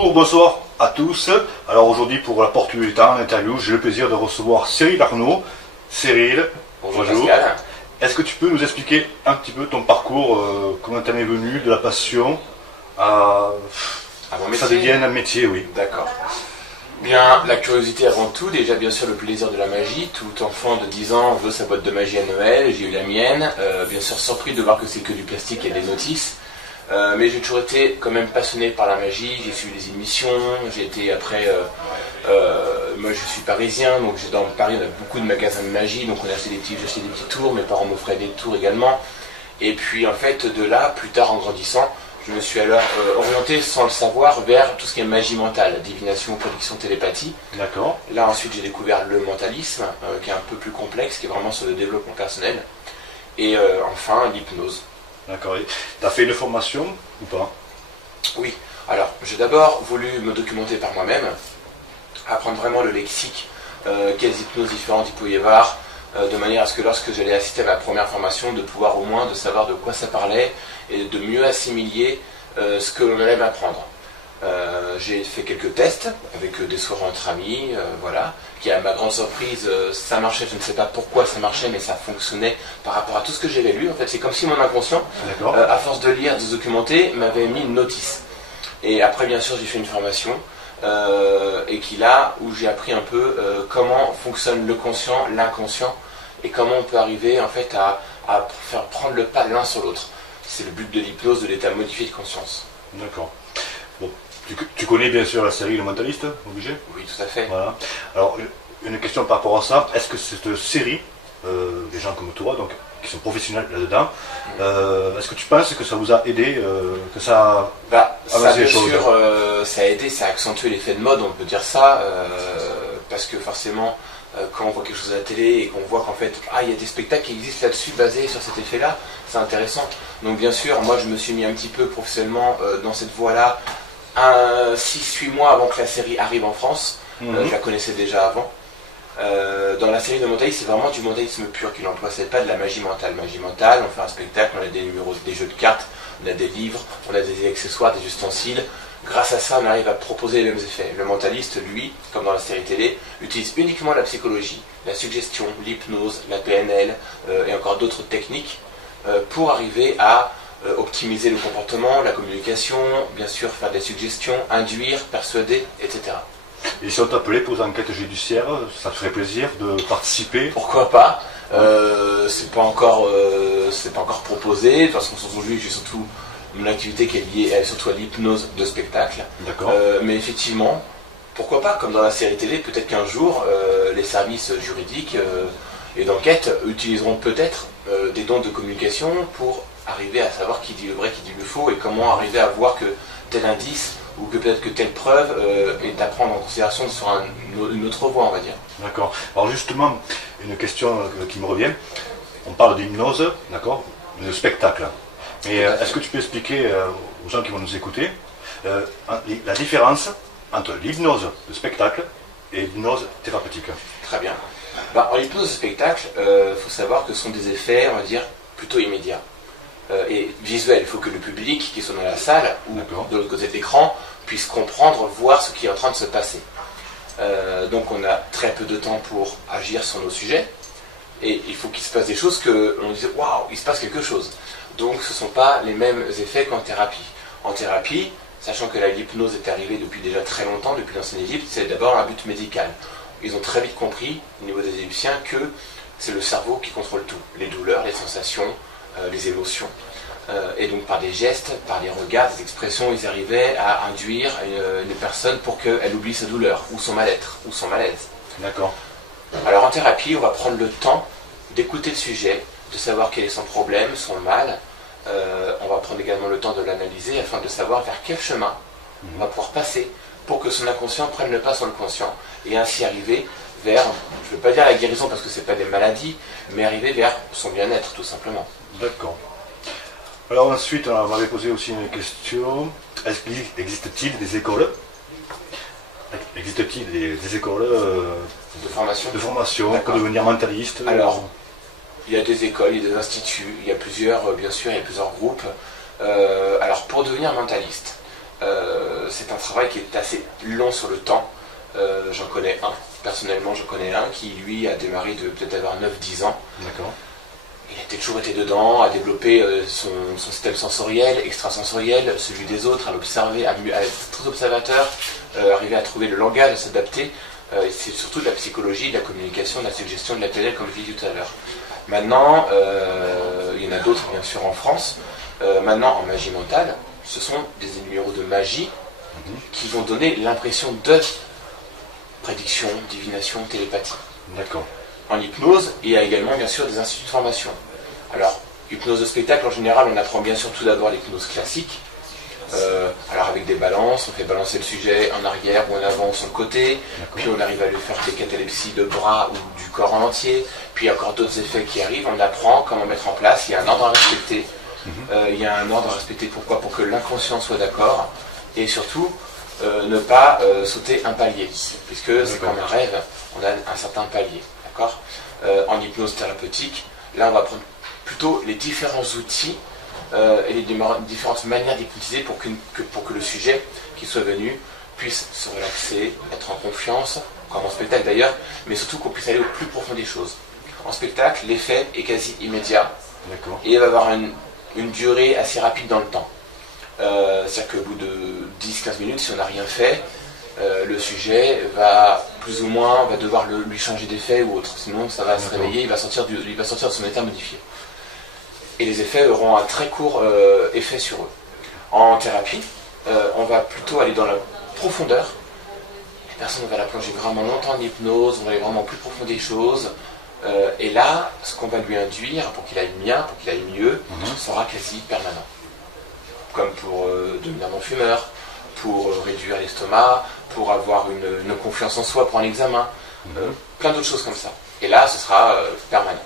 Bonjour, bonsoir à tous. Alors aujourd'hui pour la porte du temps, l'interview, j'ai le plaisir de recevoir Cyril Arnaud. Cyril, bonjour. Pascal. Est-ce que tu peux nous expliquer un petit peu ton parcours, comment t'en es venu de la passion à ça devienne un métier, oui. D'accord. Bien, la curiosité avant tout, déjà bien sûr le plaisir de la magie. Tout enfant de 10 ans veut sa boîte de magie à Noël, j'ai eu la mienne. Bien sûr surpris de voir que c'est que du plastique et des notices. Mais j'ai toujours été quand même passionné par la magie, j'ai suivi les émissions, j'ai été après, moi je suis parisien, donc dans Paris on a beaucoup de magasins de magie, donc on a acheté j'ai acheté des petits tours, mes parents m'offraient des tours également. Et puis en fait de là, plus tard en grandissant, je me suis alors orienté sans le savoir vers tout ce qui est magie mentale, divination, prédiction, télépathie. D'accord. Là ensuite j'ai découvert le mentalisme, qui est un peu plus complexe, qui est vraiment sur le développement personnel. Et enfin l'hypnose. D'accord. Tu as fait une formation ou pas? Oui. Alors, j'ai d'abord voulu me documenter par moi-même, apprendre vraiment le lexique, quelles hypnoses différentes il pouvait y avoir, de manière à ce que lorsque j'allais assister à ma première formation, de pouvoir au moins de savoir de quoi ça parlait et de mieux assimiler ce que l'on allait m'apprendre. J'ai fait quelques tests avec des soirées entre amis, voilà, qui à ma grande surprise, ça marchait, je ne sais pas pourquoi ça marchait, mais ça fonctionnait par rapport à tout ce que j'avais lu. En fait, c'est comme si mon inconscient, à force de lire, de se documenter, m'avait mis une notice. Et après, bien sûr, j'ai fait une formation, et où j'ai appris un peu comment fonctionne le conscient, l'inconscient, et comment on peut arriver en fait à faire prendre le pas l'un sur l'autre. C'est le but de l'hypnose, de l'état modifié de conscience. D'accord. Bon, tu connais bien sûr la série Le Mentaliste, obligé? Oui, tout à fait. Voilà. Alors, une question par rapport à ça, est-ce que cette série, des gens comme toi, donc, qui sont professionnels là-dedans, est-ce que tu penses que ça vous a aidé, que ça a avancé les choses? Bien sûr, ça a aidé, ça a accentué l'effet de mode, on peut dire ça, parce que forcément, quand on voit quelque chose à la télé et qu'on voit qu'en fait, il y a des spectacles qui existent là-dessus basés sur cet effet-là, c'est intéressant. Donc bien sûr, moi je me suis mis un petit peu professionnellement dans cette voie-là, 6-8 mois avant que la série arrive en France. Je la connaissais déjà avant. Dans la série de Mentalisme, c'est vraiment du mentalisme pur qu'il emploie, c'est pas de la magie mentale. Magie mentale, on fait un spectacle, on a des numéros, des jeux de cartes, on a des livres, on a des accessoires, des ustensiles. Grâce à ça, on arrive à proposer les mêmes effets. Le mentaliste, lui, comme dans la série télé, utilise uniquement la psychologie, la suggestion, l'hypnose, la PNL et encore d'autres techniques pour arriver à optimiser le comportement, la communication, bien sûr faire des suggestions, induire, persuader, etc. Et si on t'appelait pour les enquêtes judiciaires, ça te ferait plaisir de participer? Pourquoi pas? C'est pas encore proposé. De toute façon, aujourd'hui, j'ai surtout mon activité qui est liée surtout à l'hypnose de spectacle. D'accord. Mais effectivement, pourquoi pas? Comme dans la série télé, peut-être qu'un jour, les services juridiques et d'enquête utiliseront peut-être des dons de communication pour arriver à savoir qui dit le vrai, qui dit le faux, et comment arriver à voir que tel indice ou que peut-être que telle preuve est à prendre en considération sur une autre voie, on va dire. D'accord. Alors justement, une question qui me revient. On parle d'hypnose, d'accord, de spectacle. Et est-ce que tu peux expliquer aux gens qui vont nous écouter la différence entre l'hypnose de spectacle et l'hypnose thérapeutique? Très bien. En hypnose de spectacle, faut savoir que ce sont des effets, on va dire, plutôt immédiats. Et visuels. Il faut que le public qui soit dans la salle ou de l'autre côté de l'écran puisse comprendre, voir ce qui est en train de se passer. Donc on a très peu de temps pour agir sur nos sujets. Et il faut qu'il se passe des choses que on dise waouh, il se passe quelque chose. Donc ce ne sont pas les mêmes effets qu'en thérapie. En thérapie, sachant que l'hypnose est arrivée depuis déjà très longtemps, depuis l'ancienne Égypte, c'est d'abord un but médical. Ils ont très vite compris, au niveau des Égyptiens, que c'est le cerveau qui contrôle tout. Les douleurs, les sensations, les émotions. Et donc par des gestes, par des regards, des expressions, ils arrivaient à induire une personne pour qu'elle oublie sa douleur, ou son mal-être, ou son malaise. D'accord. Alors en thérapie, on va prendre le temps d'écouter le sujet, de savoir quel est son problème, son mal. On va prendre également le temps de l'analyser afin de savoir vers quel chemin on va pouvoir passer pour que son inconscient prenne le pas sur le conscient et ainsi arriver vers, je ne veux pas dire la guérison parce que ce n'est pas des maladies, mais arriver vers son bien-être tout simplement. D'accord. Alors ensuite, on m'avait posé aussi une question. Existe-t-il des écoles des écoles de formation pour devenir mentaliste? Alors, il y a des écoles, il y a des instituts, il y a plusieurs, bien sûr, il y a plusieurs groupes. Alors, pour devenir mentaliste, c'est un travail qui est assez long sur le temps. J'en connais un, personnellement j'en connais un qui lui a démarré de peut-être avoir 9-10 ans. D'accord. Il a toujours été dedans, à développer son système sensoriel, extrasensoriel, celui des autres, à l'observer, à être très observateur, arriver à trouver le langage, à s'adapter. C'est surtout de la psychologie, de la communication, de la suggestion, de la PNL, comme je l'ai dit tout à l'heure. Maintenant, il y en a d'autres bien sûr en France. Maintenant, en magie mentale, ce sont des numéros de magie qui vont donner l'impression de prédiction, divination, télépathie. D'accord. En hypnose, il y a également bien sûr des instituts de formation. Alors, hypnose de spectacle, en général, on apprend bien sûr tout d'abord l'hypnose classique. Alors avec des balances, on fait balancer le sujet en arrière ou en avant ou sur le côté, puis on arrive à lui faire des catalepsies de bras ou du corps en entier, puis il y a encore d'autres effets qui arrivent, on apprend comment mettre en place, il y a un ordre à respecter. Il y a un ordre à respecter, pourquoi? Pour que l'inconscient soit d'accord, et surtout ne pas sauter un palier, puisque c'est comme un rêve, on a un certain palier, d'accord? En hypnose thérapeutique, là on va prendre plutôt les différents outils et les différentes manières d'hypnotiser pour que le sujet qui soit venu puisse se relaxer, être en confiance, comme en spectacle d'ailleurs, mais surtout qu'on puisse aller au plus profond des choses. En spectacle, l'effet est quasi immédiat, et il va avoir une durée assez rapide dans le temps. C'est-à-dire qu'au bout de 10-15 minutes, si on n'a rien fait, le sujet va plus ou moins, on va devoir lui changer d'effet ou autre, sinon ça va se réveiller, il va sortir de son état modifié. Et les effets auront un très court effet sur eux. En thérapie, on va plutôt aller dans la profondeur. La personne va la plonger vraiment longtemps en hypnose, on va aller vraiment au plus profond des choses. Et là, ce qu'on va lui induire pour qu'il aille bien, pour qu'il aille mieux, sera quasi permanent. Comme pour devenir non-fumeur, pour réduire l'estomac, pour avoir une confiance en soi pour un examen, plein d'autres choses comme ça. Et là, ce sera permanent.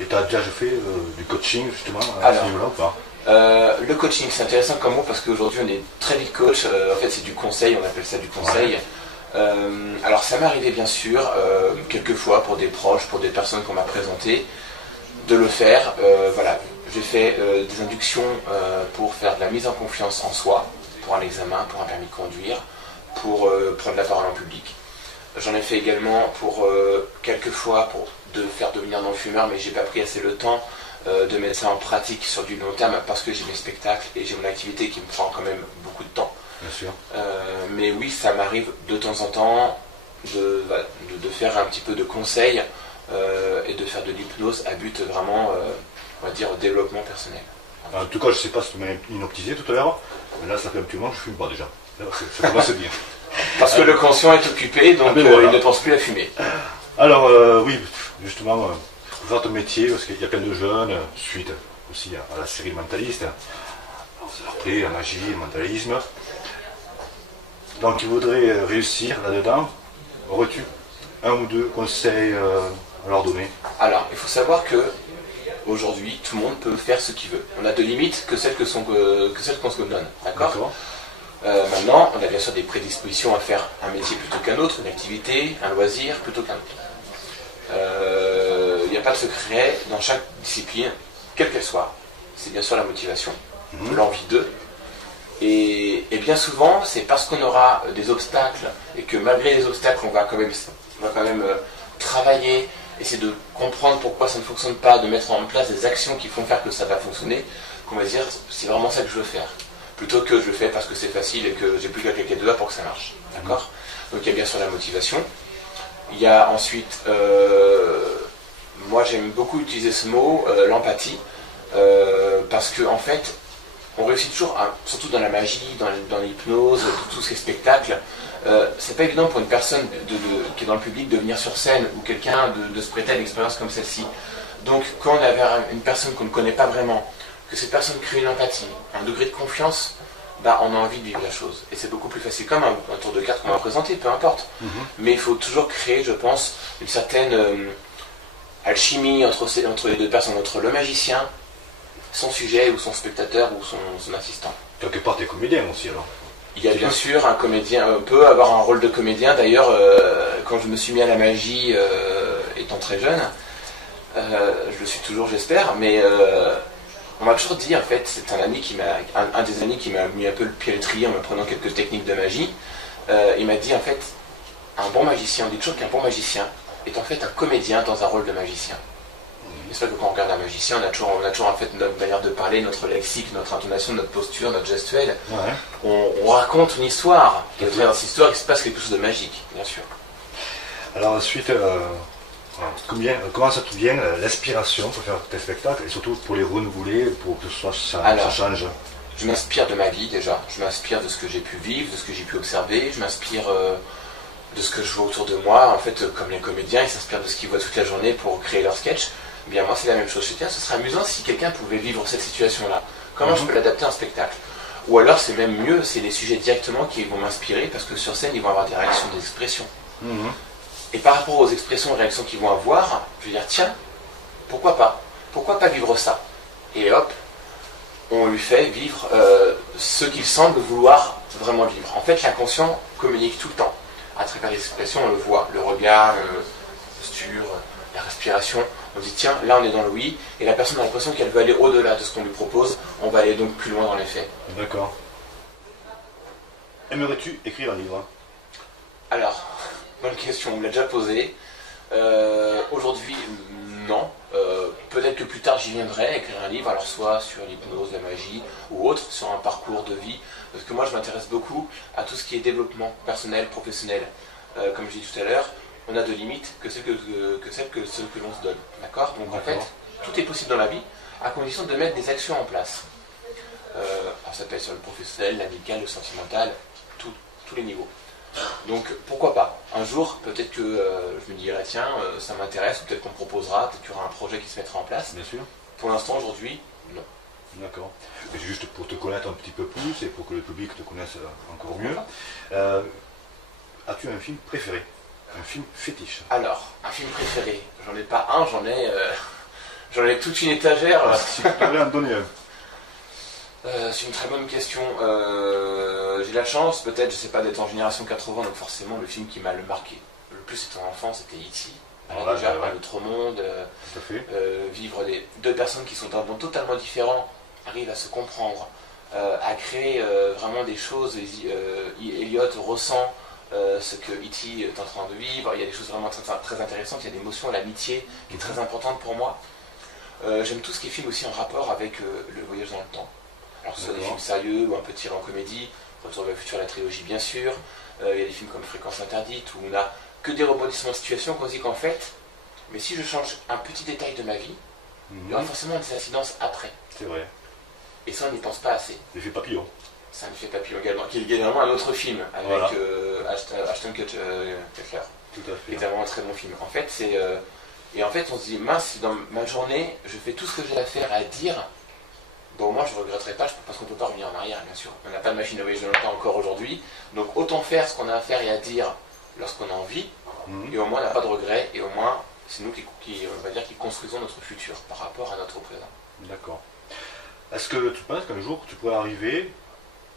Et tu as déjà fait du coaching justement à ce niveau-là ou pas? Le coaching, c'est intéressant comme mot parce qu'aujourd'hui on est très vite coach. En fait, c'est du conseil, on appelle ça du conseil. Alors, ça m'est arrivé bien sûr, quelques fois pour des proches, pour des personnes qu'on m'a présentées, de le faire. Voilà, j'ai fait des inductions pour faire de la mise en confiance en soi, pour un examen, pour un permis de conduire, pour prendre la parole en public. J'en ai fait également pour quelques fois pour faire devenir non-fumeur, mais j'ai pas pris assez le temps de mettre ça en pratique sur du long terme parce que j'ai mes spectacles et j'ai mon activité qui me prend quand même beaucoup de temps. Bien sûr. Mais oui, ça m'arrive de temps en temps de faire un petit peu de conseils et de faire de l'hypnose à but vraiment, on va dire, au développement personnel. En tout cas, je sais pas si tu m'as hypnotisé tout à l'heure, mais là, ça fait un petit moment que je fume pas déjà. Ça commence bien. Parce que le conscient est occupé, donc voilà. Il ne pense plus à fumer. Alors, oui, justement, votre métier, parce qu'il y a plein de jeunes, suite aussi à la série Mentaliste, après la magie, le mentalisme. Donc, ils voudraient réussir là-dedans. Aurais-tu un ou deux conseils à leur donner? Alors, il faut savoir que aujourd'hui, tout le monde peut faire ce qu'il veut. On a de limites que celles qu'on se donne. D'accord. Maintenant, on a bien sûr des prédispositions à faire un métier plutôt qu'un autre, une activité, un loisir plutôt qu'un autre. Il n'y a pas de secret dans chaque discipline, quelle qu'elle soit. C'est bien sûr la motivation, l'envie d'eux. Et bien souvent, c'est parce qu'on aura des obstacles et que malgré les obstacles, on va quand même travailler, essayer de comprendre pourquoi ça ne fonctionne pas, de mettre en place des actions qui font faire que ça va fonctionner, qu'on va dire c'est vraiment ça que je veux faire. Plutôt que je le fais parce que c'est facile et que j'ai plus qu'à claquer les doigts pour que ça marche. D'accord ? Donc il y a bien sûr la motivation. Il y a ensuite, moi j'aime beaucoup utiliser ce mot, l'empathie, parce que en fait, on réussit toujours, surtout dans la magie, dans l'hypnose, tout ce qui est spectacle, c'est pas évident pour une personne qui est dans le public de venir sur scène ou quelqu'un de se prêter à une expérience comme celle-ci. Donc quand on a une personne qu'on ne connaît pas vraiment, que cette personne crée une empathie, un degré de confiance, bah, on a envie de vivre la chose. Et c'est beaucoup plus facile, comme un tour de cartes qu'on va présenter, peu importe. Mais il faut toujours créer, je pense, une certaine alchimie entre les deux personnes, entre le magicien, son sujet ou son spectateur ou son assistant. Quelque part, tu es comédien aussi alors. Il y a bien sûr un comédien, on peut avoir un rôle de comédien. D'ailleurs, quand je me suis mis à la magie étant très jeune, je le suis toujours j'espère, mais On m'a toujours dit, en fait, c'est un ami qui m'a, un des amis qui m'a mis un peu le pied à l'étrier en m'apprenant quelques techniques de magie. Il m'a dit, en fait, un bon magicien, on dit toujours qu'un bon magicien est en fait un comédien dans un rôle de magicien. C'est vrai que quand on regarde un magicien, on a toujours en fait notre manière de parler, notre lexique, notre intonation, notre posture, notre gestuelle. Ouais. On raconte une histoire. Et au travers de cette histoire, il se passe quelque chose de magique, bien sûr. Alors ensuite, comment ça te vient l'inspiration pour faire tes spectacles et surtout pour les renouveler, pour que ça change? Je m'inspire de ma vie déjà, je m'inspire de ce que j'ai pu vivre, de ce que j'ai pu observer, je m'inspire de ce que je vois autour de moi. En fait, comme les comédiens, ils s'inspirent de ce qu'ils voient toute la journée pour créer leur sketch. Eh bien moi c'est la même chose. Je me dis, ce serait amusant si quelqu'un pouvait vivre cette situation-là. Comment je peux l'adapter en spectacle? Ou alors c'est même mieux, c'est les sujets directement qui vont m'inspirer parce que sur scène ils vont avoir des réactions, des expressions. Et par rapport aux expressions et réactions qu'ils vont avoir, je vais dire tiens, pourquoi pas? Pourquoi pas vivre ça? Et hop, on lui fait vivre ce qu'il semble vouloir vraiment vivre. En fait l'inconscient communique tout le temps. À travers les expressions on le voit, le regard, la posture, la respiration. On dit tiens, là on est dans le oui, et la personne a l'impression qu'elle veut aller au-delà de ce qu'on lui propose, on va aller donc plus loin dans les faits. D'accord. Aimerais-tu écrire un livre? Alors, bonne question, on me l'a déjà posée. Aujourd'hui, non. Peut-être que plus tard j'y viendrai, écrire un livre, alors soit sur l'hypnose, la magie, ou autre, sur un parcours de vie, parce que moi je m'intéresse beaucoup à tout ce qui est développement personnel, professionnel. Comme je dis tout à l'heure, on a de limites que celles que l'on se donne. D'accord? Donc en fait, tout est possible dans la vie, à condition de mettre des actions en place. Alors ça peut être sur le professionnel, l'amical, le sentimental, tous les niveaux. Donc pourquoi pas? Un jour, peut-être que je me dirai, tiens, ça m'intéresse, ou peut-être qu'on me proposera, peut-être qu'il y aura un projet qui se mettra en place. Bien sûr. Pour l'instant, aujourd'hui, non. D'accord. Et juste pour te connaître un petit peu plus et pour que le public te connaisse encore mieux, as-tu un film préféré? Un film fétiche? Alors, un film préféré, j'en ai pas un, j'en ai toute une étagère. Si tu devais en donner un. C'est une très bonne question. J'ai la chance, peut-être, je sais pas, d'être en génération 80, donc forcément le film qui m'a le marqué le plus étant enfant, c'était E.T. Alors déjà, un autre monde, vivre deux personnes qui sont d'un monde totalement différent, arrivent à se comprendre, à créer vraiment des choses. Elliot ressent ce que E.T. est en train de vivre. Il y a des choses vraiment très intéressantes. Il y a l'émotion, l'amitié qui est très importante pour moi. J'aime tout ce qui est film aussi en rapport avec le voyage dans le temps. Alors que ce soit des films sérieux ou un peu tirés en comédie. Retour vers le futur, la trilogie bien sûr. Il y a des films comme Fréquence interdite où on a que des rebondissements de situation qu'on se dit qu'en fait, mais si je change un petit détail de ma vie, il y aura forcément des incidences après. C'est vrai. Et ça, on n'y pense pas assez. L'effet papillon. C'est un effet papillon également, qui est également un autre film avec Ashton Kutcher. Tout à fait. Qui est vraiment un très bon film. En fait, et en fait, on se dit, mince, si dans ma journée, je fais tout ce que j'ai à faire, à dire, bon, au moins, je ne regretterai pas, parce qu'on ne peut pas revenir en arrière, bien sûr. On n'a pas de machine à voyager dans le temps encore aujourd'hui. Donc, autant faire ce qu'on a à faire et à dire lorsqu'on a envie, et au moins, on n'a pas de regrets, et au moins, c'est nous qui construisons notre futur par rapport à notre présent. D'accord. Est-ce que tu penses qu'un jour, tu pourrais arriver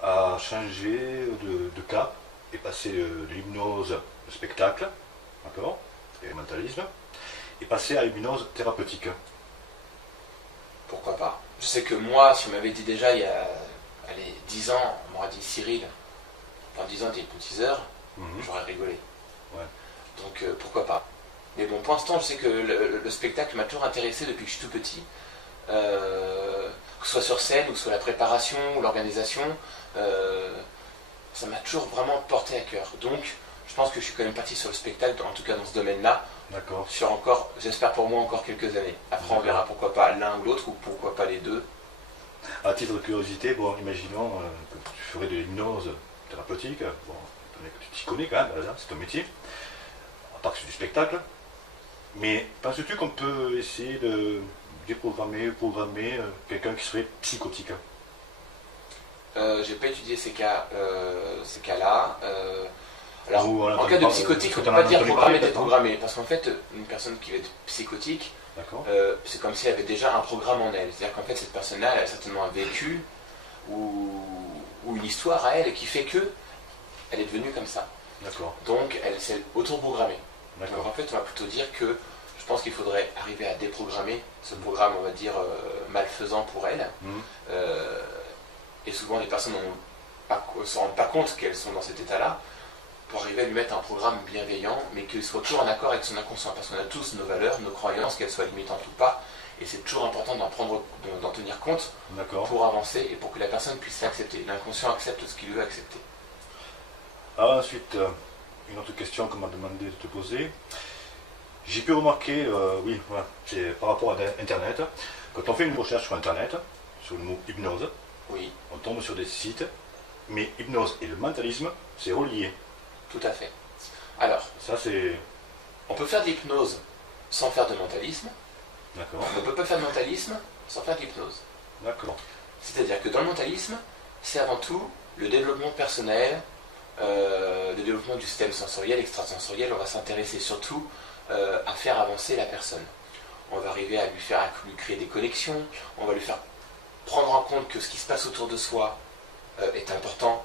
à changer de cap et passer de l'hypnose au spectacle, d'accord, expérimentalisme, et passer à l'hypnose thérapeutique? Pourquoi pas? Je sais que moi, si on m'avait dit déjà il y a 10 ans, on m'aurait dit Cyril, dans 10 ans t'es hypnotiseur, j'aurais rigolé. Ouais. Donc pourquoi pas? Mais bon, pour l'instant, je sais que le spectacle m'a toujours intéressé depuis que je suis tout petit. Que ce soit sur scène, ou que ce soit la préparation, ou l'organisation, ça m'a toujours vraiment porté à cœur. Donc, je pense que je suis quand même parti sur le spectacle, en tout cas dans ce domaine-là, sur encore, j'espère pour moi, encore quelques années. Après, on verra pourquoi pas l'un ou l'autre, ou pourquoi pas les deux. À titre de curiosité, bon, imaginons que tu ferais de l'hypnose thérapeutique, bon, tu t'y connais quand même, c'est ton métier, à part que c'est du spectacle, mais penses-tu qu'on peut essayer de déprogrammer, programmer quelqu'un qui serait psychotique? J'ai pas étudié ces cas-là. Alors, en cas de psychotique, on ne peut pas dire programmer, déprogrammer, parce qu'en fait, une personne qui va être psychotique, c'est comme si elle avait déjà un programme en elle. C'est-à-dire qu'en fait, cette personne-là, elle a certainement un vécu ou une histoire à elle qui fait que elle est devenue comme ça. Donc, elle s'est auto-programmée. Donc, en fait, on va plutôt dire que je pense qu'il faudrait arriver à déprogrammer ce programme, on va dire, malfaisant pour elles. Et souvent, les personnes ne se rendent pas compte qu'elles sont dans cet état-là, pour arriver à lui mettre un programme bienveillant, mais qu'il soit toujours en accord avec son inconscient. Parce qu'on a tous nos valeurs, nos croyances, qu'elles soient limitantes ou pas. Et c'est toujours important d'en tenir compte pour avancer et pour que la personne puisse l'accepter. L'inconscient accepte ce qu'il veut accepter. Alors ensuite, une autre question qu'on m'a demandé de te poser. J'ai pu remarquer, c'est par rapport à Internet, quand on fait une recherche sur Internet, sur le mot hypnose, on tombe sur des sites, mais hypnose et le mentalisme, c'est relié. Tout à fait. Alors, ça c'est... On peut faire de l'hypnose sans faire de mentalisme. D'accord. On ne peut pas faire de mentalisme sans faire de l'hypnose. D'accord. C'est-à-dire que dans le mentalisme, c'est avant tout le développement personnel, le développement du système sensoriel, extrasensoriel. On va s'intéresser surtout à faire avancer la personne. On va arriver à lui créer des connexions, on va lui faire prendre en compte que ce qui se passe autour de soi est important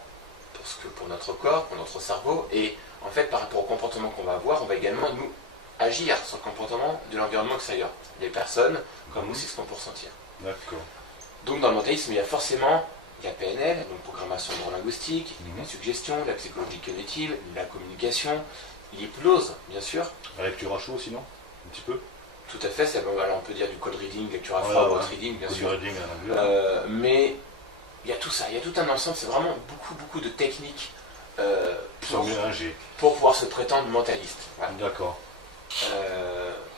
pour notre corps, pour notre cerveau, et en fait par rapport au comportement qu'on va avoir, on va également nous agir sur le comportement de l'environnement extérieur, les personnes, comme aussi ce qu'on peut ressentir. D'accord. Donc dans le mentalisme, il y a forcément la PNL, donc programmation neurolinguistique, la suggestion, la psychologie cognitive, la communication, l'hypnose, bien sûr. La lecture à chaud, sinon, un petit peu. Tout à fait, alors on peut dire du code reading, lecture à froid, code reading, bien sûr. Reading, mais il y a tout ça, il y a tout un ensemble, c'est vraiment beaucoup de techniques pour pouvoir se prétendre mentaliste. Voilà. D'accord.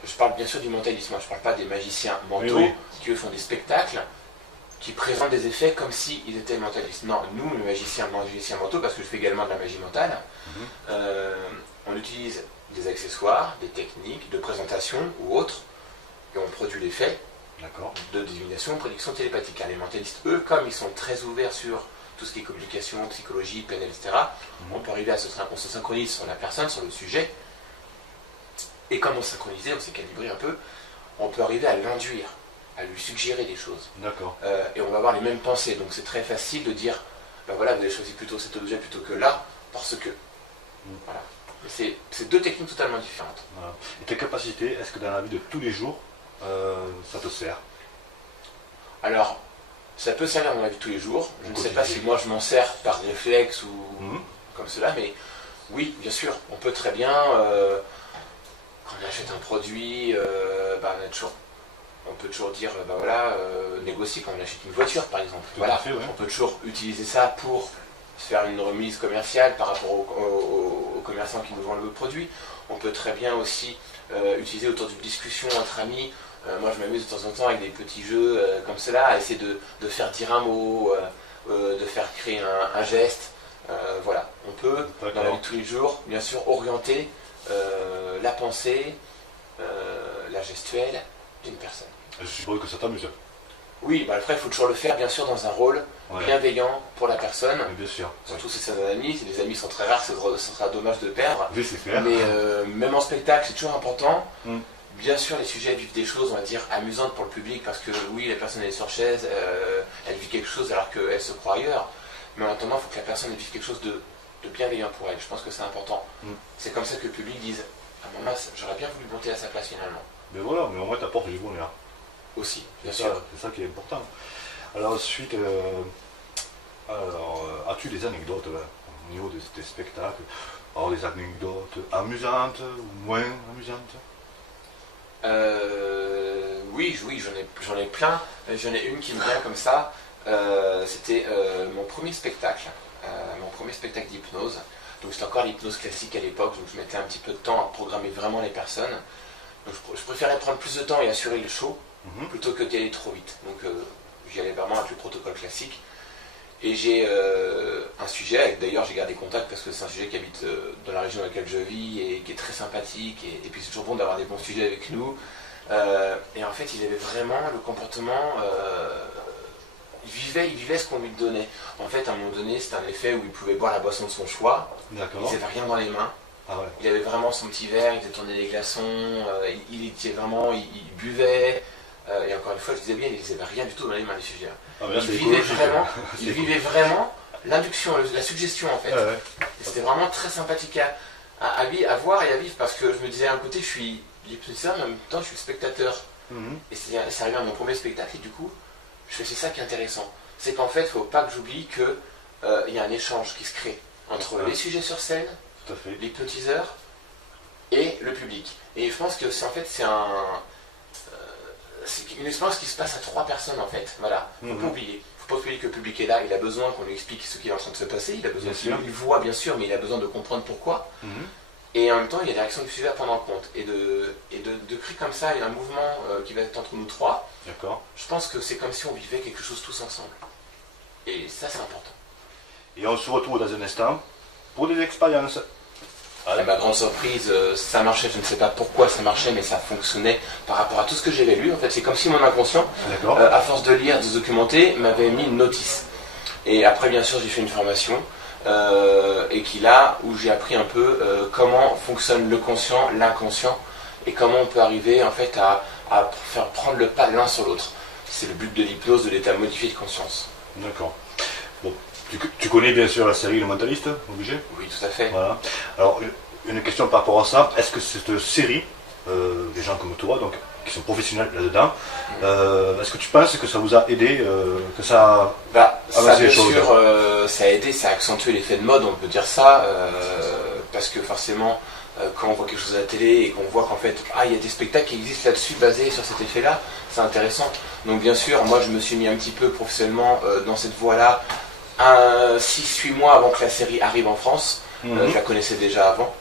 Je parle bien sûr du mentalisme, je ne parle pas des magiciens mentaux qui eux font des spectacles qui présentent des effets comme s'ils étaient mentalistes. Non, nous, les magiciens mentaux, parce que je fais également de la magie mentale, on utilise des accessoires, des techniques de présentation ou autres, et on produit l'effet de divination, prédiction télépathique. Les mentalistes, eux, comme ils sont très ouverts sur tout ce qui est communication, psychologie, PNL, etc., on peut arriver on se synchronise sur la personne, sur le sujet, et comme on s'est synchronisé, on s'est calibré un peu, on peut arriver à l'induire, à lui suggérer des choses. D'accord. Et on va avoir les mêmes pensées, donc c'est très facile de dire, ben voilà, vous avez choisi plutôt cet objet plutôt que là, parce que... Voilà. C'est deux techniques totalement différentes. Voilà. Et tes capacités, est-ce que dans la vie de tous les jours, ça te sert? Alors, ça peut servir dans la vie de tous les jours. Je ne sais pas si moi je m'en sers par réflexe ou comme cela, mais oui, bien sûr, on peut très bien, quand on achète un produit, on peut toujours dire, négocier quand on achète une voiture par exemple. On peut toujours utiliser ça pour faire une remise commerciale par rapport aux commerçants qui nous vendent le produit. On peut très bien aussi utiliser autour d'une discussion entre amis. Moi je m'amuse de temps en temps avec des petits jeux comme cela, à essayer de faire dire un mot, de faire créer un geste. Voilà, on peut dans la vie de tous les jours, bien sûr, orienter la pensée, la gestuelle d'une personne. Je suppose que ça t'amuse. Oui, après il faut toujours le faire bien sûr dans un rôle bienveillant pour la personne. Bien sûr. Surtout si c'est un ami, si les amis sont très rares, ce sera dommage de perdre. Oui, c'est clair. Mais même en spectacle, c'est toujours important. Bien sûr, les sujets vivent des choses, on va dire, amusantes pour le public, parce que oui, la personne elle est sur chaise, elle vit quelque chose alors qu'elle se croit ailleurs. Mais en attendant, il faut que la personne vive quelque chose de bienveillant pour elle. Je pense que c'est important. C'est comme ça que le public dise, ah maman, j'aurais bien voulu monter à sa place finalement. Mais voilà, mais au moins t'apportes du bonheur. Aussi, bien sûr. C'est ça qui est important. Alors ensuite, as-tu des anecdotes au niveau des spectacles? Alors des anecdotes amusantes ou moins amusantes? Oui, j'en ai plein. J'en ai une qui me vient comme ça. C'était mon premier spectacle d'hypnose. Donc c'était encore l'hypnose classique à l'époque, donc je mettais un petit peu de temps à programmer vraiment les personnes. Donc je préférais prendre plus de temps et assurer le show plutôt que d'y aller trop vite. Donc j'y allais vraiment avec le protocole classique. Et j'ai un sujet, d'ailleurs j'ai gardé contact parce que c'est un sujet qui habite dans la région dans laquelle je vis et qui est très sympathique. Et puis c'est toujours bon d'avoir des bons sujets avec nous. Et en fait il avait vraiment le comportement... Il vivait ce qu'on lui donnait. En fait, à un moment donné, c'était un effet où il pouvait boire la boisson de son choix. Il n'avait rien dans les mains. Il avait vraiment son petit verre, il faisait tourner des glaçons, il buvait. Et encore une fois, je disais bien, il n'avait rien du tout dans les mains, les sujets. Il vivait vraiment l'induction, la suggestion, en fait. Et c'était vraiment très sympathique à voir et à vivre, parce que je me disais, d'un côté, je suis l'hypnotiseur, mais en même temps je suis spectateur. Et c'est arrivé à mon premier spectacle, et du coup, c'est ça qui est intéressant. C'est qu'en fait, il ne faut pas que j'oublie qu'il y a un échange qui se crée entre les sujets sur scène, l'hypnotiseur et le public. Et je pense que c'est une expérience qui se passe à 3 personnes en fait. Voilà, faut pas oublier. Faut pas oublier que le public est là, il a besoin qu'on lui explique ce qui est en train de se passer, il a besoin il voit bien sûr, mais il a besoin de comprendre pourquoi. Et en même temps, il y a des réactions du sujet à prendre en compte. Et de créer comme ça, il y a un mouvement qui va être entre nous 3. D'accord. Je pense que c'est comme si on vivait quelque chose tous ensemble. Et ça, c'est important. Et on se retrouve dans un instant pour des expériences. À ma grande surprise, ça marchait, je ne sais pas pourquoi ça marchait, mais ça fonctionnait par rapport à tout ce que j'avais lu. En fait, c'est comme si mon inconscient, à force de lire, de documenter, m'avait mis une notice. Et après, bien sûr, j'ai fait une formation, où j'ai appris un peu comment fonctionne le conscient, l'inconscient, et comment on peut arriver en fait à faire prendre le pas l'un sur l'autre. C'est le but de l'hypnose, de l'état modifié de conscience. D'accord. Bon, tu connais bien sûr la série Le Mentaliste, obligé? Oui, tout à fait. Voilà. Alors, une question par rapport à ça, est-ce que cette série, des gens comme toi, donc, qui sont professionnels là-dedans, est-ce que tu penses que ça vous a aidé, que ça a avancé les choses? Bien sûr, ça a aidé, ça a accentué l'effet de mode, on peut dire ça, parce que forcément, quand on voit quelque chose à la télé et qu'on voit qu'en fait, il y a des spectacles qui existent là-dessus basés sur cet effet-là, c'est intéressant. Donc bien sûr, moi je me suis mis un petit peu professionnellement dans cette voie-là, 6-8 mois avant que la série arrive en France. Je la connaissais déjà avant.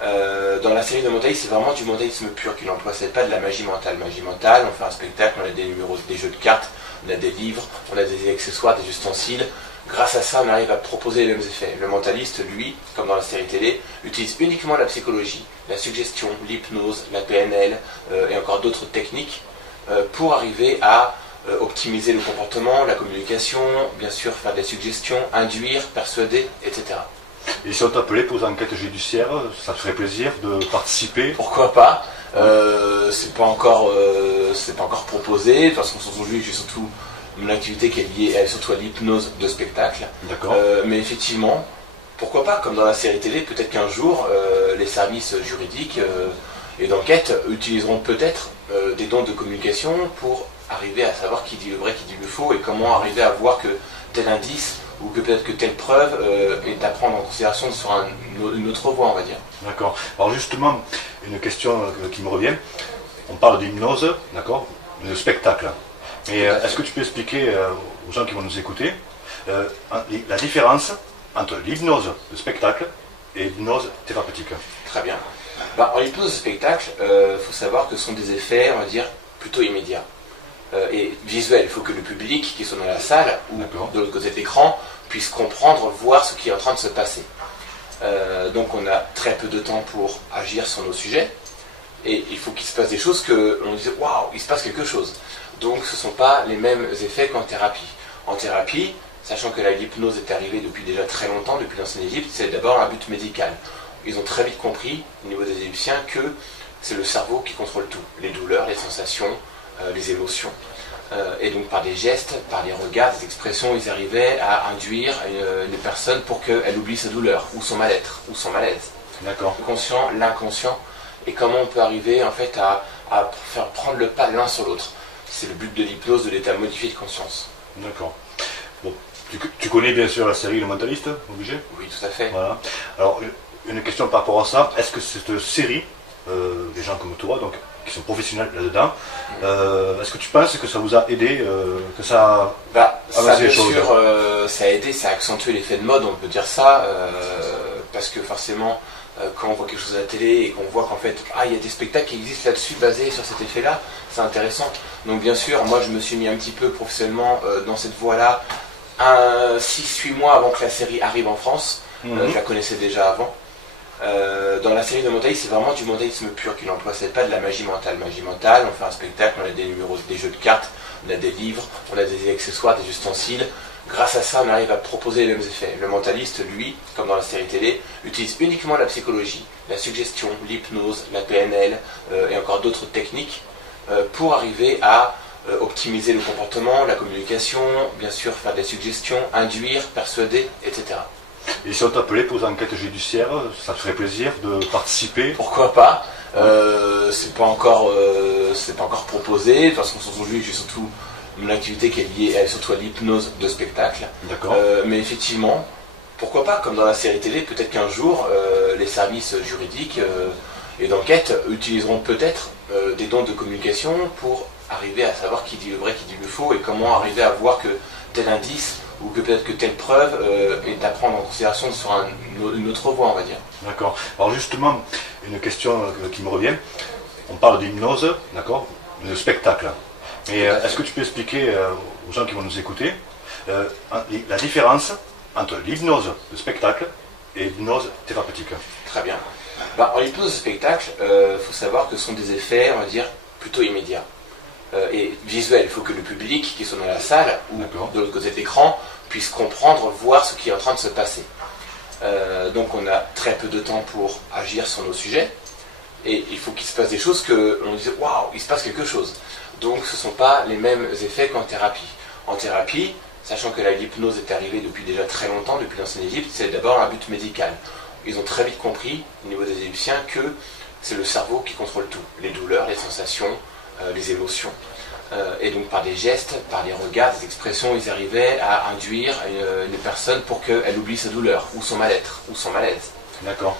Dans la série de Montaïs, c'est vraiment du montaïsme pur qu'il emploie, c'est pas de la magie mentale. Magie mentale, on fait un spectacle, on a des numéros, des jeux de cartes, on a des livres, on a des accessoires, des ustensiles. Grâce à ça, on arrive à proposer les mêmes effets. Le mentaliste, lui, comme dans la série télé, utilise uniquement la psychologie, la suggestion, l'hypnose, la PNL et encore d'autres techniques pour arriver à optimiser le comportement, la communication, bien sûr faire des suggestions, induire, persuader, etc. Et si on t'appelait pour les enquêtes judiciaires, ça te ferait plaisir de participer? Pourquoi pas? C'est pas encore proposé. De toute façon, aujourd'hui, j'ai surtout mon activité qui est liée surtout à l'hypnose de spectacle. D'accord. Mais effectivement, pourquoi pas? Comme dans la série télé, peut-être qu'un jour, les services juridiques et d'enquête utiliseront peut-être des dons de communication pour arriver à savoir qui dit le vrai, qui dit le faux, et comment arriver à voir que tel indice ou que peut-être que telle preuve est à prendre en considération sur une autre voie, on va dire. D'accord. Alors justement, une question qui me revient. On parle d'hypnose, d'accord, de spectacle. Et est-ce que tu peux expliquer aux gens qui vont nous écouter la différence entre l'hypnose de spectacle et l'hypnose thérapeutique? Très bien. En hypnose de spectacle, faut savoir que ce sont des effets, on va dire, plutôt immédiats. Et visuel, il faut que le public qui soit dans la salle ou de l'autre côté de l'écran puisse comprendre, voir ce qui est en train de se passer. Donc on a très peu de temps pour agir sur nos sujets et il faut qu'il se passe des choses que on dise waouh, il se passe quelque chose. Donc ce ne sont pas les mêmes effets qu'en thérapie. En thérapie, sachant que l'hypnose est arrivée depuis déjà très longtemps, depuis l'ancienne Égypte, c'est d'abord un but médical. Ils ont très vite compris, au niveau des Égyptiens, que c'est le cerveau qui contrôle tout. Les douleurs, les sensations, les émotions. Et donc par des gestes, par des regards, des expressions, ils arrivaient à induire une personne pour qu'elle oublie sa douleur, ou son mal-être, ou son malaise. D'accord. Le conscient, l'inconscient, et comment on peut arriver en fait à faire prendre le pas l'un sur l'autre. C'est le but de l'hypnose, de l'état modifié de conscience. D'accord. Bon, tu connais bien sûr la série Le Mentaliste, obligé? Oui, tout à fait. Voilà. Alors, une question par rapport à ça, est-ce que cette série, des gens comme toi, donc, qui sont professionnels là-dedans, est-ce que tu penses que ça vous a aidé, que ça a avancé les choses? Bien sûr, ça a aidé, ça a accentué l'effet de mode, on peut dire ça, parce que forcément, quand on voit quelque chose à la télé et qu'on voit qu'en fait, il y a des spectacles qui existent là-dessus basés sur cet effet-là, c'est intéressant. Donc bien sûr, moi je me suis mis un petit peu professionnellement dans cette voie-là, 6-8 mois avant que la série arrive en France. Je la connaissais déjà avant. Dans la série de Montaïs, c'est vraiment du montaïsme pur qu'il emploie, c'est pas de la magie mentale. Magie mentale, on fait un spectacle, on a des numéros, des jeux de cartes, on a des livres, on a des accessoires, des ustensiles. Grâce à ça, on arrive à proposer les mêmes effets. Le mentaliste, lui, comme dans la série télé, utilise uniquement la psychologie, la suggestion, l'hypnose, la PNL et encore d'autres techniques pour arriver à optimiser le comportement, la communication, bien sûr faire des suggestions, induire, persuader, etc. Et si on t'appelait pour les enquêtes judiciaires, ça te ferait plaisir de participer? Pourquoi pas? C'est pas encore proposé. De toute façon, aujourd'hui, j'ai surtout mon activité qui est liée surtout à l'hypnose de spectacle. D'accord. Mais effectivement, pourquoi pas, comme dans la série télé, peut-être qu'un jour, les services juridiques et d'enquête utiliseront peut-être des dons de communication pour arriver à savoir qui dit le vrai, qui dit le faux, et comment arriver à voir que tel indice ou que peut-être que telle preuve est à prendre en considération sur une autre voie, on va dire. D'accord. Alors justement, une question qui me revient. On parle d'hypnose, d'accord, de spectacle. Et est-ce que tu peux expliquer aux gens qui vont nous écouter la différence entre l'hypnose de spectacle et l'hypnose thérapeutique? Très bien. En hypnose de spectacle, faut savoir que ce sont des effets, on va dire, plutôt immédiats. Et visuels. Il faut que le public qui soit dans la salle ou de l'autre côté de l'écran puisse comprendre, voir ce qui est en train de se passer. Donc on a très peu de temps pour agir sur nos sujets. Et il faut qu'il se passe des choses que on dise waouh, il se passe quelque chose. Donc ce ne sont pas les mêmes effets qu'en thérapie. En thérapie, sachant que l'hypnose est arrivée depuis déjà très longtemps, depuis l'ancienne Égypte, c'est d'abord un but médical. Ils ont très vite compris, au niveau des Égyptiens, que c'est le cerveau qui contrôle tout. Les douleurs, les sensations, les émotions. Et donc par des gestes, par des regards, des expressions, ils arrivaient à induire une personne pour qu'elle oublie sa douleur, ou son mal-être, ou son malaise. D'accord.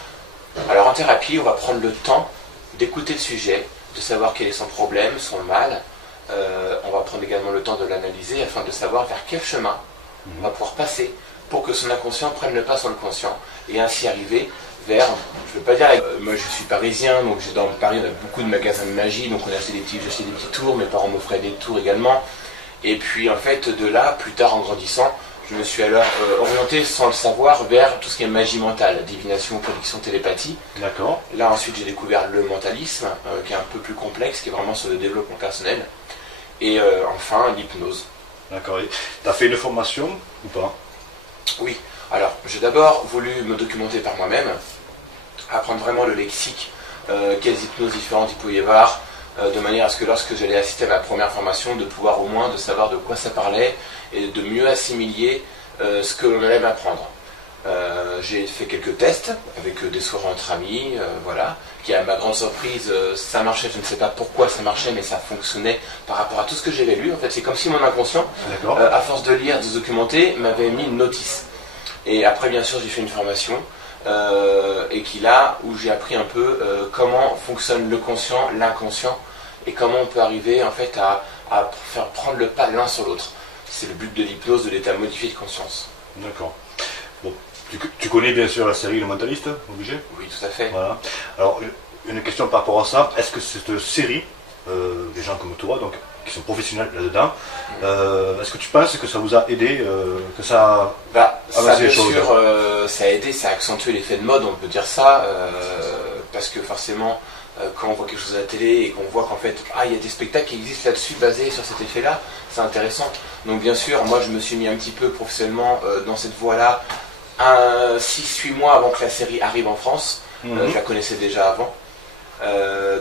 Alors en thérapie, on va prendre le temps d'écouter le sujet, de savoir quel est son problème, son mal. On va prendre également le temps de l'analyser afin de savoir vers quel chemin on va pouvoir passer pour que son inconscient prenne le pas sur le conscient et ainsi arriver vers, je ne veux pas dire, moi je suis parisien, donc dans Paris on a beaucoup de magasins de magie, donc on a acheté j'ai acheté des petits tours, mes parents m'offraient des tours également. Et puis en fait de là, plus tard en grandissant, je me suis alors orienté sans le savoir vers tout ce qui est magie mentale, divination, prédiction, télépathie. D'accord. Là ensuite j'ai découvert le mentalisme, qui est un peu plus complexe, qui est vraiment sur le développement personnel. Et enfin l'hypnose. D'accord. Tu as fait une formation ou pas? Oui. Alors j'ai d'abord voulu me documenter par moi-même, apprendre vraiment le lexique, quelles hypnoses différentes il pouvait y avoir, de manière à ce que lorsque j'allais assister à ma première formation, de pouvoir au moins de savoir de quoi ça parlait et de mieux assimiler ce que l'on allait m'apprendre. J'ai fait quelques tests avec des soirées entre amis, voilà, qui à ma grande surprise, ça marchait, je ne sais pas pourquoi ça marchait, mais ça fonctionnait par rapport à tout ce que j'avais lu. En fait, c'est comme si mon inconscient, à force de lire, de se documenter, m'avait mis une notice. Et après, bien sûr, j'ai fait une formation, et qui là, où j'ai appris un peu comment fonctionne le conscient, l'inconscient, et comment on peut arriver en fait à faire prendre le pas l'un sur l'autre. C'est le but de l'hypnose, de l'état modifié de conscience. D'accord. Bon, tu connais bien sûr la série Le Mentaliste, obligé? Oui, tout à fait. Voilà. Alors, une question par rapport à ça, est-ce que cette série, des gens comme toi, donc, qui sont professionnels là-dedans, est-ce que tu penses que ça vous a aidé, que ça a ça, bien sûr, ça a aidé, ça a accentué l'effet de mode, on peut dire ça, parce que forcément, quand on voit quelque chose à la télé et qu'on voit qu'en fait, il y a des spectacles qui existent là-dessus basés sur cet effet-là, c'est intéressant. Donc bien sûr, moi je me suis mis un petit peu professionnellement dans cette voie-là, 6-8 mois avant que la série arrive en France. Je la connaissais déjà avant.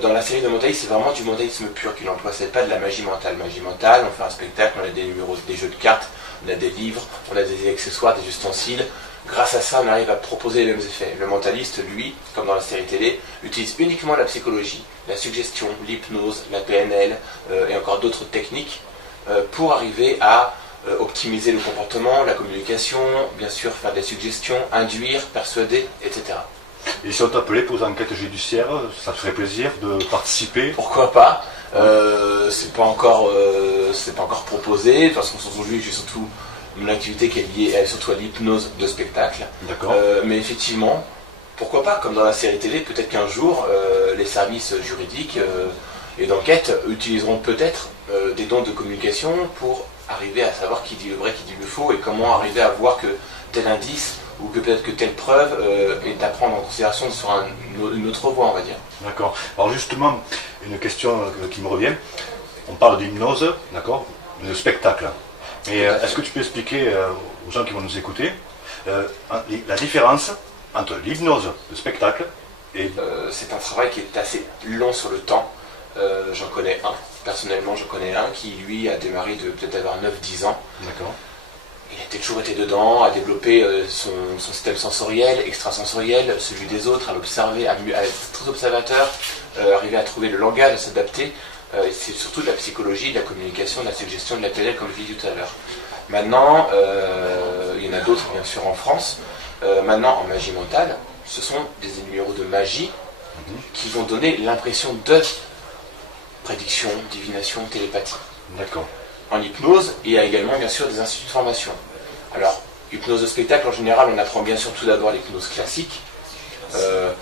Dans la série de mentalisme, c'est vraiment du mentalisme pur qu'il emploie, c'est pas de la magie mentale. Magie mentale, on fait un spectacle, on a des numéros, des jeux de cartes, on a des livres, on a des accessoires, des ustensiles. Grâce à ça, on arrive à proposer les mêmes effets. Le mentaliste, lui, comme dans la série télé, utilise uniquement la psychologie, la suggestion, l'hypnose, la PNL et encore d'autres techniques pour arriver à optimiser le comportement, la communication, bien sûr faire des suggestions, induire, persuader, etc. Et si on t'appelait pour les enquêtes judiciaires, ça te ferait plaisir de participer? Pourquoi pas? C'est pas encore proposé. De toute façon, aujourd'hui, j'ai surtout mon activité qui est liée surtout à l'hypnose de spectacle. D'accord. Mais effectivement, pourquoi pas, comme dans la série télé, peut-être qu'un jour, les services juridiques et d'enquête utiliseront peut-être des dons de communication pour arriver à savoir qui dit le vrai, qui dit le faux, et comment arriver à voir que tel indice ou que peut-être que telle preuve est à prendre en considération sur une autre voie, on va dire. D'accord. Alors justement, une question qui me revient. On parle d'hypnose, d'accord, de spectacle. Et est-ce que tu peux expliquer aux gens qui vont nous écouter la différence entre l'hypnose de spectacle et... C'est un travail qui est assez long sur le temps. J'en connais un. Personnellement, j'en connais un qui, lui, a démarré de peut-être avoir 9-10 ans. D'accord. Il a toujours été dedans, à développer son système sensoriel, extrasensoriel, celui des autres, à l'observer, à être très observateur, arriver à trouver le langage, à s'adapter. C'est surtout de la psychologie, de la communication, de la suggestion, de la PNL, comme je l'ai dit tout à l'heure. Maintenant, il y en a d'autres bien sûr en France. Maintenant, en magie mentale, ce sont des numéros de magie qui vont donner l'impression de prédiction, divination, télépathie. D'accord. En hypnose, il y a également bien sûr des instituts de formation. Alors, hypnose de spectacle, en général, on apprend bien sûr tout d'abord l'hypnose classique.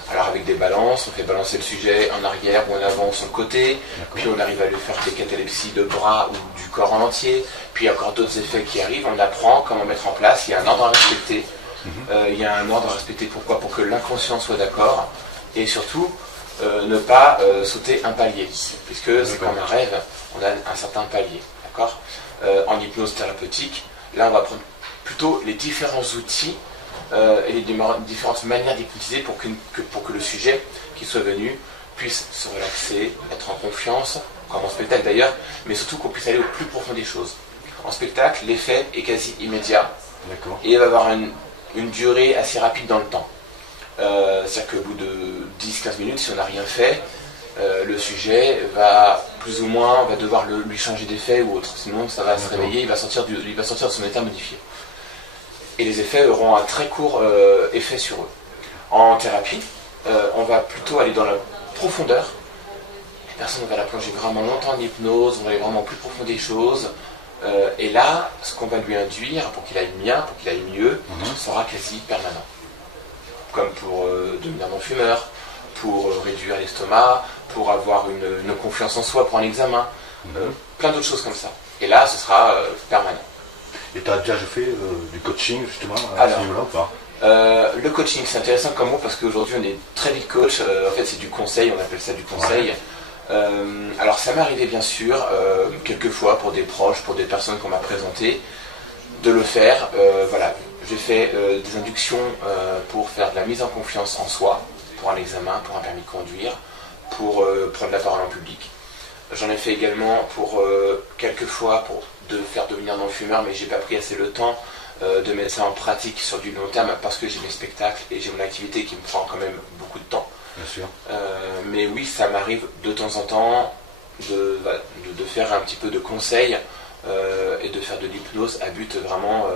Alors avec des balances, on fait balancer le sujet en arrière ou en avant ou sur le côté, puis on arrive à lui faire des catalepsies de bras ou du corps en entier, puis il y a encore d'autres effets qui arrivent, on apprend comment mettre en place, il y a un ordre à respecter. Il y a un ordre à respecter, pourquoi? Pour que l'inconscient soit d'accord, et surtout ne pas sauter un palier, puisque c'est comme un rêve, on a un certain palier, d'accord? En hypnose thérapeutique, là on va prendre plutôt les différents outils et les différentes manières d'hypnotiser pour que le sujet qui soit venu puisse se relaxer, être en confiance, comme en spectacle d'ailleurs, mais surtout qu'on puisse aller au plus profond des choses. En spectacle, l'effet est quasi immédiat et il va avoir une durée assez rapide dans le temps. C'est-à-dire qu'au bout de 10-15 minutes, si on n'a rien fait, le sujet va plus ou moins, on va devoir lui changer d'effet ou autre, sinon ça va se réveiller, il va sortir de son état modifié. Et les effets auront un très court effet sur eux. En thérapie, on va plutôt aller dans la profondeur. La personne va la plonger vraiment longtemps en hypnose, on va aller vraiment au plus profond des choses. Et là, ce qu'on va lui induire pour qu'il aille bien, pour qu'il aille mieux, sera quasi permanent. Comme pour devenir non-fumeur, pour réduire l'estomac, pour avoir une confiance en soi pour un examen, plein d'autres choses comme ça. Et là, ce sera permanent. Et tu as déjà fait du coaching justement à ce niveau-là ou pas? Le coaching, c'est intéressant comme mot parce qu'aujourd'hui on est très vite coach. En fait, c'est du conseil, on appelle ça du conseil. Alors, ça m'est arrivé bien sûr, quelques fois pour des proches, pour des personnes qu'on m'a présentées, de le faire. Voilà, j'ai fait des inductions pour faire de la mise en confiance en soi, pour un examen, pour un permis de conduire, pour prendre la parole en public. J'en ai fait également pour quelques fois pour faire devenir non-fumeur, mais j'ai pas pris assez le temps de mettre ça en pratique sur du long terme parce que j'ai mes spectacles et j'ai mon activité qui me prend quand même beaucoup de temps. Bien sûr. Mais oui, ça m'arrive de temps en temps de faire un petit peu de conseils et de faire de l'hypnose à but vraiment,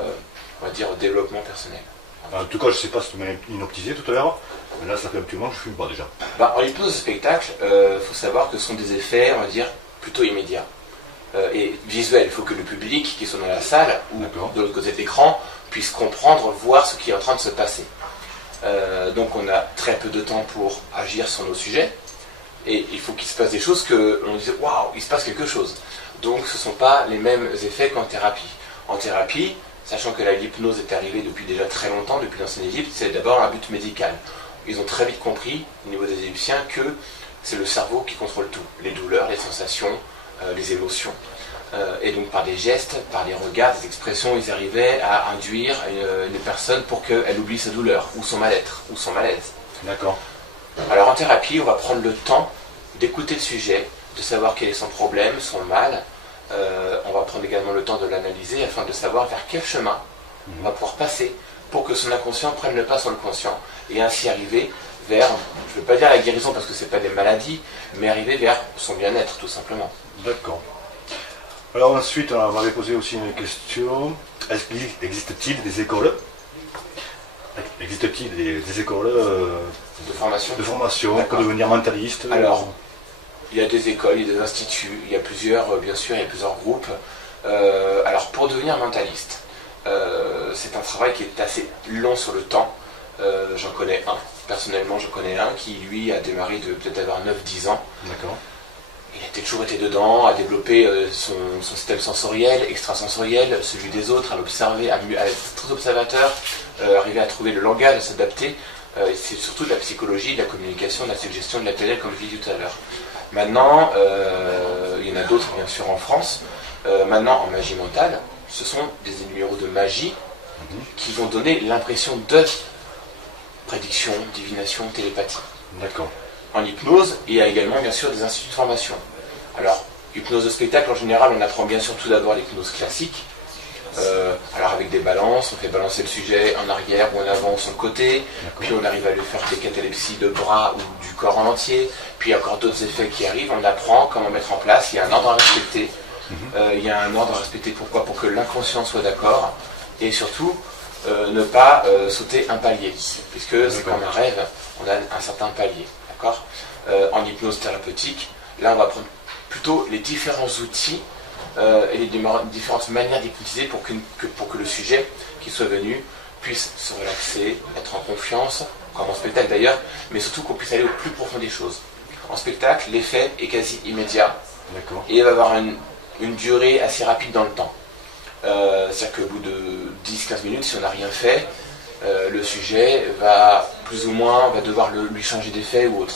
on va dire, au développement personnel. En tout cas, je ne sais pas si tu m'as hypnotisé tout à l'heure, mais là, ça fait un petit moment que je ne fume pas déjà. En hypnose de spectacle, faut savoir que ce sont des effets, on va dire, plutôt immédiats. Et visuels, il faut que le public qui soit dans la salle ou de l'autre côté de l'écran puisse comprendre, voir ce qui est en train de se passer. Donc on a très peu de temps pour agir sur nos sujets et il faut qu'il se passe des choses que l'on dise waouh, il se passe quelque chose. Donc ce ne sont pas les mêmes effets qu'en thérapie. En thérapie, sachant que l'hypnose est arrivée depuis déjà très longtemps, depuis l'ancienne Égypte, c'est d'abord un but médical. Ils ont très vite compris, au niveau des Égyptiens, que c'est le cerveau qui contrôle tout. Les douleurs, les sensations, les émotions. Et donc par des gestes, par des regards, des expressions, ils arrivaient à induire une personne pour qu'elle oublie sa douleur, ou son mal-être, ou son malaise. D'accord. Alors en thérapie, on va prendre le temps d'écouter le sujet, de savoir quel est son problème, son mal. On va prendre également le temps de l'analyser afin de savoir vers quel chemin on va pouvoir passer pour que son inconscient prenne le pas sur le conscient et ainsi arriver vers, je ne veux pas dire la guérison parce que ce n'est pas des maladies, mais arriver vers son bien-être tout simplement. D'accord. Alors ensuite, on m'avait posé aussi une question. Existe-t-il des écoles des écoles de formation pour devenir mentaliste? Alors, il y a des écoles, il y a des instituts, il y a plusieurs, bien sûr, il y a plusieurs groupes. Alors, pour devenir mentaliste, c'est un travail qui est assez long sur le temps. J'en connais un. Personnellement, j'en connais un qui, lui, a démarré de peut-être avoir 9-10 ans. D'accord. Il a toujours été dedans, à développer son système sensoriel, extrasensoriel, celui des autres, à l'observer, à être très observateur, arriver à trouver le langage, à s'adapter. C'est surtout de la psychologie, de la communication, de la suggestion, de la PNL, comme je l'ai dit tout à l'heure. Maintenant, il y en a d'autres, bien sûr, en France. Maintenant, en magie mentale, ce sont des numéros de magie qui vont donner l'impression de prédiction, divination, télépathie. D'accord. En hypnose, il y a également bien sûr des instituts de formation. Alors, hypnose de spectacle, en général, on apprend bien sûr tout d'abord l'hypnose classique. Alors avec des balances, on fait balancer le sujet en arrière ou en avant ou sur le côté, puis on arrive à lui faire des catalepsies de bras ou du corps en entier, puis il y a encore d'autres effets qui arrivent, on apprend comment mettre en place, il y a un ordre à respecter. Il y a un ordre à respecter, pourquoi? Pour que l'inconscient soit d'accord, et surtout ne pas sauter un palier, puisque c'est comme un rêve, on a un certain palier, d'accord? En hypnose thérapeutique, là on va prendre plutôt les différents outils et les différentes manières d'hypnotiser pour que le sujet qui soit venu puisse se relaxer, être en confiance, comme en spectacle d'ailleurs, mais surtout qu'on puisse aller au plus profond des choses. En spectacle, l'effet est quasi immédiat, et il va avoir une durée assez rapide dans le temps. C'est-à-dire qu'au bout de 10-15 minutes, si on n'a rien fait, le sujet va plus ou moins, on va devoir lui changer d'effet ou autre.